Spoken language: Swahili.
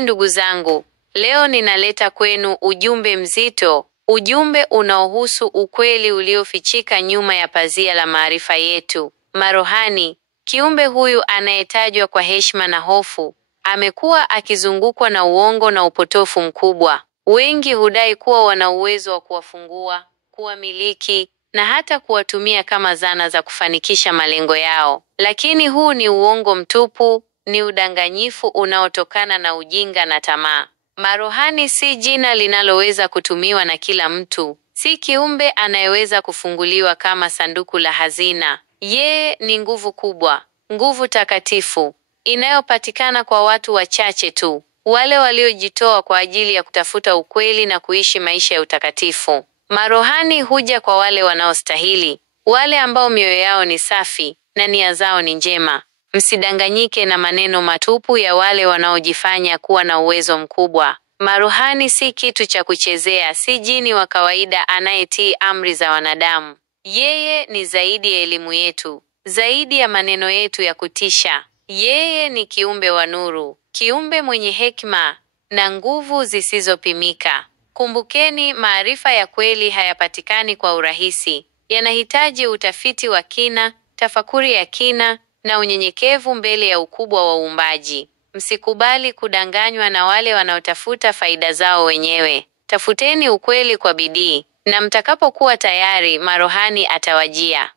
Ndugu zangu, leo ninaleta kwenu ujumbe mzito, ujumbe unaohusu ukweli uliofichika nyuma ya pazia la maarifa yetu. Marohani, kiumbe huyu anayetajwa kwa heshima na hofu, amekuwa akizungukwa na uongo na upotofu mkubwa. Wengi hudai kuwa wana uwezo wa kuwafungua, kuwamiliki na hata kuwatumia kama zana za kufanikisha malengo yao. Lakini huu ni uongo mtupu, ni udanganyifu unaotokana na ujinga na tamaa. Marohani si jina linaloweza kutumiwa na kila mtu, si kiumbe anayeweza kufunguliwa kama sanduku la hazina. Yeye ni nguvu kubwa, nguvu takatifu, inayopatikana kwa watu wachache tu, wale waliojitoa kwa ajili ya kutafuta ukweli na kuishi maisha ya utakatifu. Marohani huja kwa wale wanaostahili, wale ambao mioyo yao ni safi na nia zao ni njema. Msidanganyike na maneno matupu ya wale wanaojifanya kuwa na uwezo mkubwa. Marohani si kitu cha kuchezea, si jini wa kawaida anayetii amri za wanadamu. Yeye ni zaidi ya elimu yetu, zaidi ya maneno yetu ya kutisha. Yeye ni kiumbe wa nuru, kiumbe mwenye hekima na nguvu zisizopimika. Kumbukeni, maarifa ya kweli hayapatikani kwa urahisi. Yanahitaji utafiti wa kina, tafakuri ya kina na unyenyekevu mbele ya ukubwa wa uumbaji. Msikubali kudanganywa na wale wanaotafuta faida zao wenyewe. Tafuteni ukweli kwa bidii, na mtakapokuwa tayari, marohani atawajia.